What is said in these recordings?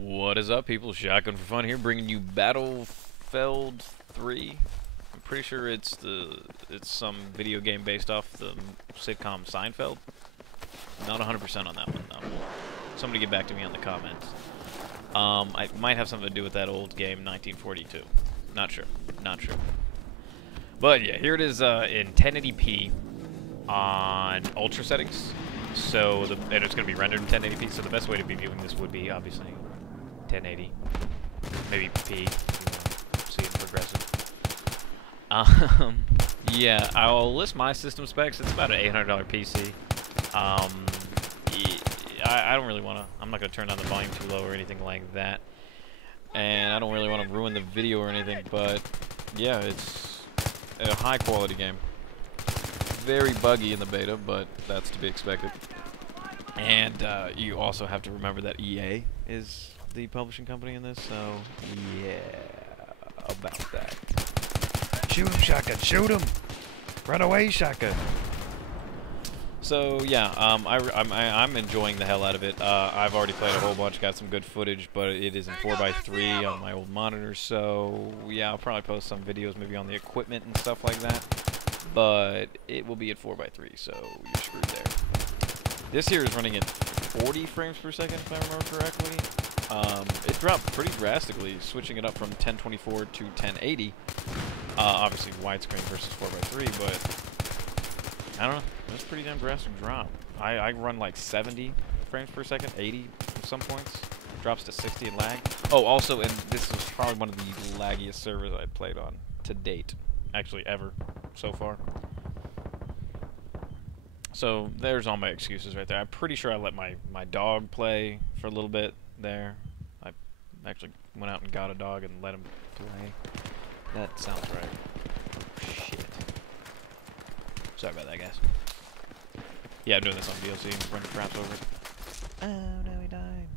What is up, people? Shotgun for Fun here, bringing you Battlefield 3. I'm pretty sure it's some video game based off the sitcom Seinfeld. Not 100% on that one though. Somebody get back to me on the comments. I might have something to do with that old game, 1942. Not sure. Not sure. But yeah, here it is in 1080p on ultra settings. So and it's going to be rendered in 1080p. So the best way to be viewing this would be obviously 1080, maybe P. If you want to see it progressive. Yeah, I'll list my system specs. It's about an $800 PC. I don't really want to. I'm not going to turn down the volume too low or anything like that. And I don't really want to ruin the video or anything. But yeah, it's a high quality game. Very buggy in the beta, but that's to be expected. And you also have to remember that EA is the publishing company in this, so yeah, about that. Shoot him, shotgun! Shoot him! Run away, shotgun! So yeah, I'm enjoying the hell out of it. I've already played a whole bunch, got some good footage, but it is in 4x3 on my old monitor, so yeah, I'll probably post some videos maybe on the equipment and stuff like that. But it will be at 4x3, so you're screwed there. This here is running at 40 frames per second, if I remember correctly. It dropped pretty drastically, switching it up from 1024 to 1080. Obviously widescreen versus 4x3, but I don't know. That's a pretty damn drastic drop. I run like 70 frames per second, 80 at some points. Drops to 60 in lag. Oh, also, and this is probably one of the laggiest servers I've played on to date. Actually, ever so far. So there's all my excuses right there. I'm pretty sure I let my dog play for a little bit there. I actually went out and got a dog and let him play. That sounds right. Oh, shit. Sorry about that, guys. Yeah, I'm doing this on VLC and running craps over it. Oh no, he died.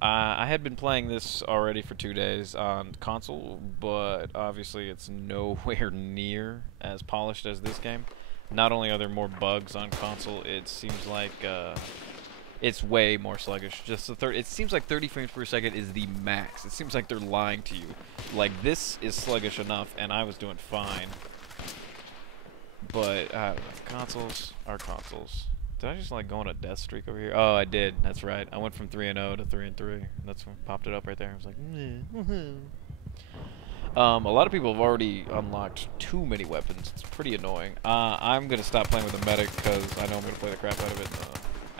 I had been playing this already for 2 days on console, but obviously it's nowhere near as polished as this game. Not only are there more bugs on console, it seems like it's way more sluggish. Just it seems like 30 frames per second is the max. It seems like they're lying to you. Like, this is sluggish enough, and I was doing fine. But consoles are consoles. Did I just like go on a death streak over here? Oh, I did. That's right. I went from 3-0 to 3-3. That's what popped it up right there. I was like, a lot of people have already unlocked too many weapons. It's pretty annoying. I'm gonna stop playing with the medic because I know I'm gonna play the crap out of it in the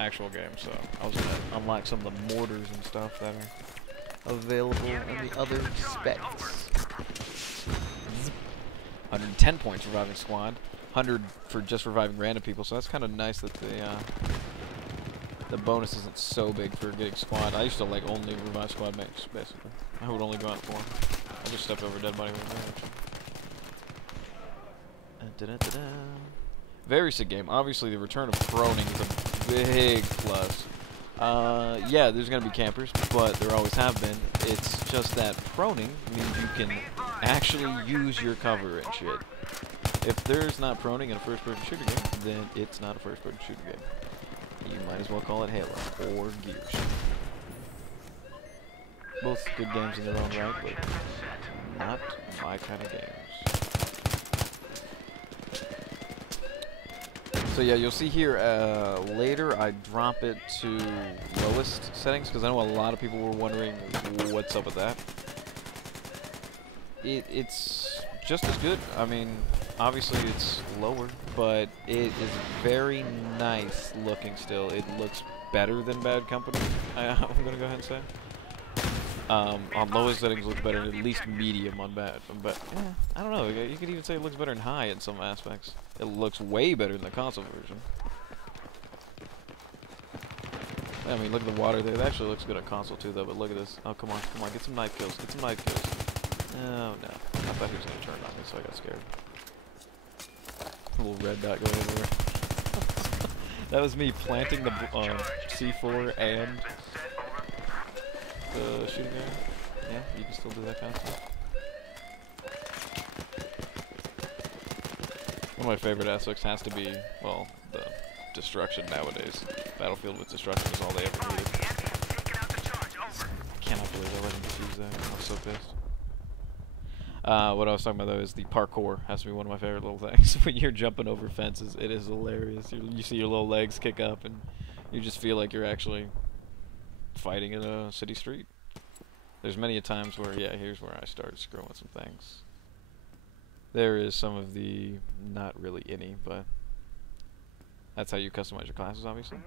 actual game. So I was gonna unlock some of the mortars and stuff that are available in the other specs. 110 points reviving squad. 100 for just reviving random people, so that's kind of nice that the bonus isn't so big for getting squad. I used to like only revive squad mates, basically. I would only go out for one. I just stepped over a dead body with a very sick game. Obviously, the return of proning is a big plus. Yeah, there's gonna be campers, but there always have been. It's just that proning means you can actually use your cover and shit. If there's not proning in a first-person shooter game, then it's not a first-person shooter game. You might as well call it Halo or Gears. Both good games in their own right, but not my kind of games. So yeah, you'll see here later I drop it to lowest settings because I know a lot of people were wondering what's up with that. It's just as good. I mean, obviously it's lower, but it is very nice looking still. It looks better than Bad Company, I'm gonna go ahead and say. On lowest settings it looks better, at least medium on bad. But yeah, I don't know, you could even say it looks better in high in some aspects. It looks way better than the console version. I mean, look at the water there. It actually looks good on console too though, but look at this. Oh, come on, get some knife kills, get some knife kills. Oh no, I thought he was gonna turn on me, so I got scared. A little red dot going everywhere. That was me planting the C4 and the shooting area. Yeah, you can still do that kind of stuff. One of my favorite aspects has to be, well, destruction nowadays. Battlefield with destruction is all they ever needed. I cannot believe I let him defuse that. I'm so pissed. What I was talking about though is the parkour has to be one of my favorite little things. When you're jumping over fences, it is hilarious. You see your little legs kick up and you just feel like you're actually fighting in a city street. There's many a times where, yeah, here's where I started screwing with some things. There is some of the, not really any, but that's how you customize your classes, obviously.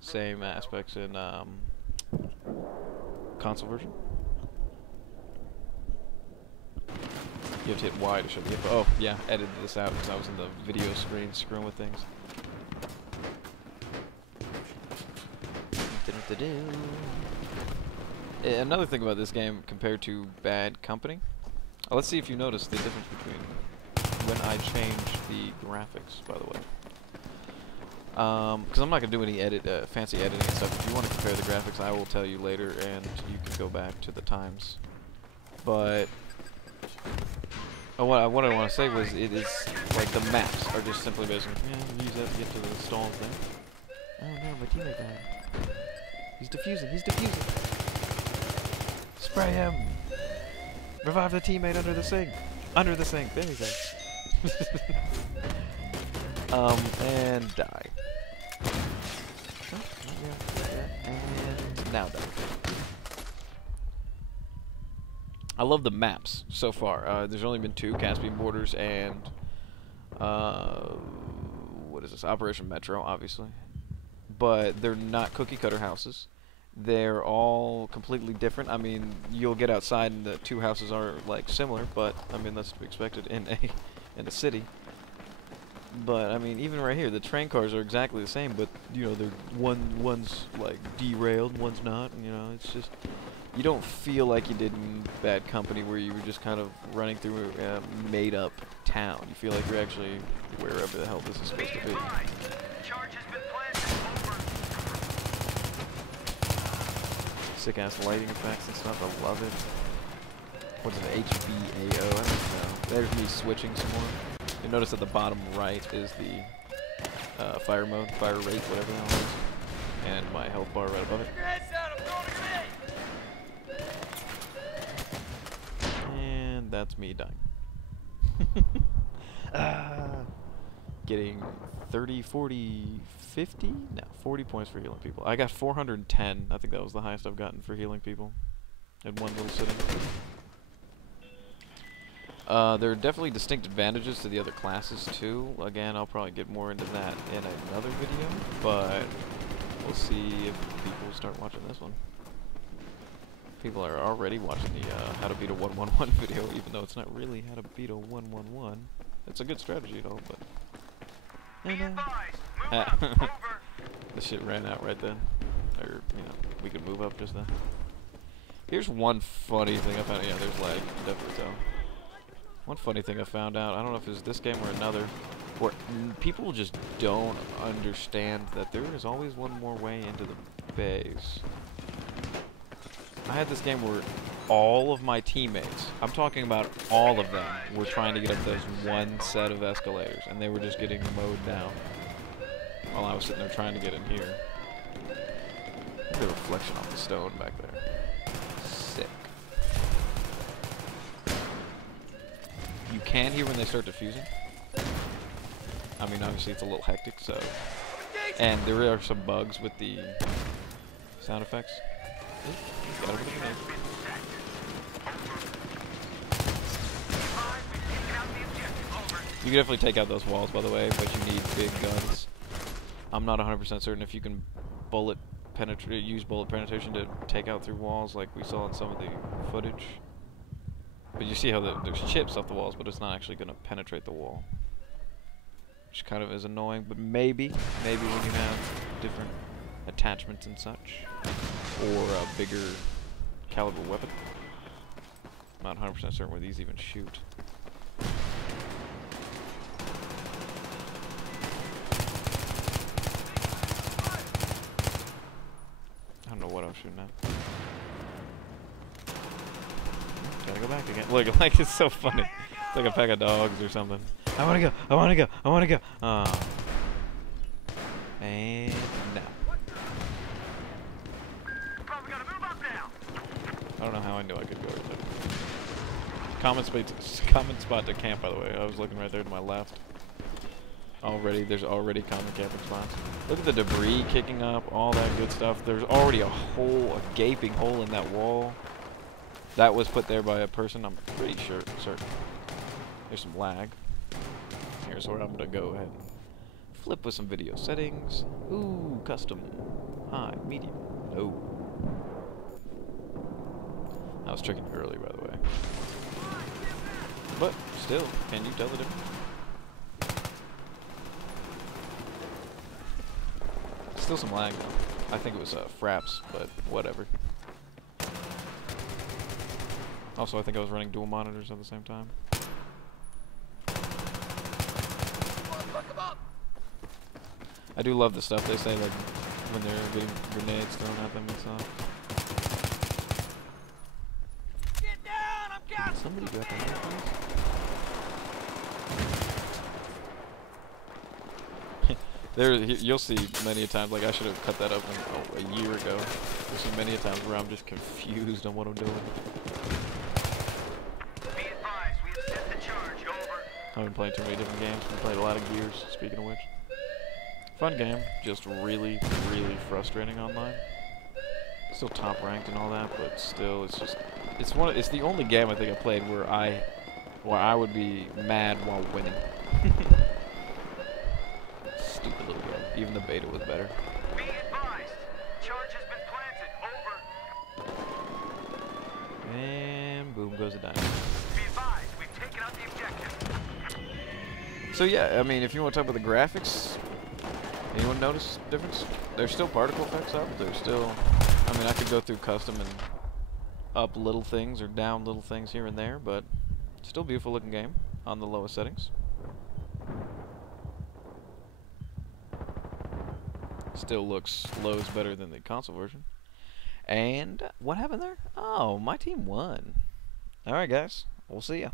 Same aspects in console version. You have to hit Y to show the info. Oh, yeah, edited this out because I was in the video screen screwing with things. Another thing about this game compared to Bad Company, let's see if you notice the difference between when I change the graphics, by the way. Because I'm not going to do any fancy editing and stuff. If you want to compare the graphics, I will tell you later, and you can go back to the times. But what I want to say was, it is like the maps are just simply basically, yeah, use that to get to the stalls there. Oh no, my teammate died. He's defusing. He's defusing. Spray him. Revive the teammate under the sink. Under the sink. There he goes. And die. And now die. I love the maps so far. There's only been 2, Caspian Borders and what is this? Operation Metro, obviously. But they're not cookie cutter houses. They're all completely different. I mean, you'll get outside and the 2 houses are like similar, but I mean that's to be expected in a city. But I mean, even right here, the train cars are exactly the same, but you know, they're one's like derailed, one's not. And, you know, it's just, you don't feel like you did in Bad Company, where you were just kind of running through a made-up town. You feel like you're actually wherever the hell this is supposed to be. Sick ass lighting effects and stuff. I love it. What's it? EVGA? I don't know. There's me switching some more. You notice at the bottom right is the fire mode, fire rate, whatever that is, and my health bar right above it. And that's me dying. Getting 30, 40, 50? No, 40 points for healing people. I got 410. I think that was the highest I've gotten for healing people in one little sitting. There are definitely distinct advantages to the other classes too. Again, I'll probably get more into that in another video, but we'll see if people start watching this one. People are already watching the how to beat a 1-1-1 video, even though it's not really how to beat a 1-1-1. It's a good strategy and all, but the shit ran out right then. Or, you know, we could move up just then. Here's one funny thing I found. Yeah, there's lag, definitely so. One funny thing I found out, I don't know if it's this game or another, where people just don't understand that there is always one more way into the base. I had this game where all of my teammates, I'm talking about all of them, were trying to get up those one set of escalators, and they were just getting mowed down while I was sitting there trying to get in here. Look at the reflection off the stone back there. Sick. You can hear when they start diffusing. I mean, obviously it's a little hectic, so. And there are some bugs with the sound effects. Got over the grenade. You can definitely take out those walls, by the way, but you need big guns. I'm not 100% certain if you can use bullet penetration to take out through walls like we saw in some of the footage. But you see how there's chips off the walls, but it's not actually going to penetrate the wall. Which kind of is annoying, but maybe when you have different attachments and such, or a bigger caliber weapon. I'm not 100% certain where these even shoot. I don't know what I was shooting at. Gotta go back again. Look, like, it's so funny. It's like a pack of dogs or something. I wanna go, I wanna go, I wanna go. And now. I don't know how I knew I could go right there. Common spot to camp, by the way. I was looking right there to my left. There's already common camping spots. Look at the debris kicking up, all that good stuff. There's already a gaping hole in that wall. That was put there by a person, I'm pretty certain. There's some lag. Here's where I'm gonna go ahead and flip with some video settings. Ooh, custom. High, medium, low. I was tricking you earlier, by the way. But still, can you tell the difference? Still some lag though. I think it was fraps, but whatever. Also, I think I was running dual monitors at the same time. I do love the stuff they say, like when they're getting grenades thrown at them and stuff. Get down! I'm got somebody got the you'll see many a times, like I should have cut that up a year ago. You'll see many a times where I'm just confused on what I'm doing. Be advised, we have set the charge. Over. I've been playing too many different games. I've been playing a lot of Gears, speaking of which. Fun game, just really, really frustrating online. Still top ranked and all that, but still, it's just, it's the only game I think I played where I would be mad while winning. Stupid little game. Even the beta was better. Be advised, charge has been planted. Over. And boom goes the dynamite. Be advised, we've taken out the objective. So yeah, I mean, if you want to talk about the graphics, anyone notice the difference? There's still particle effects up. There's still, I mean, I could go through custom and up little things or down little things here and there, but still beautiful looking game on the lowest settings. Still looks lows better than the console version. And what happened there? Oh, my team won. Alright guys, we'll see ya.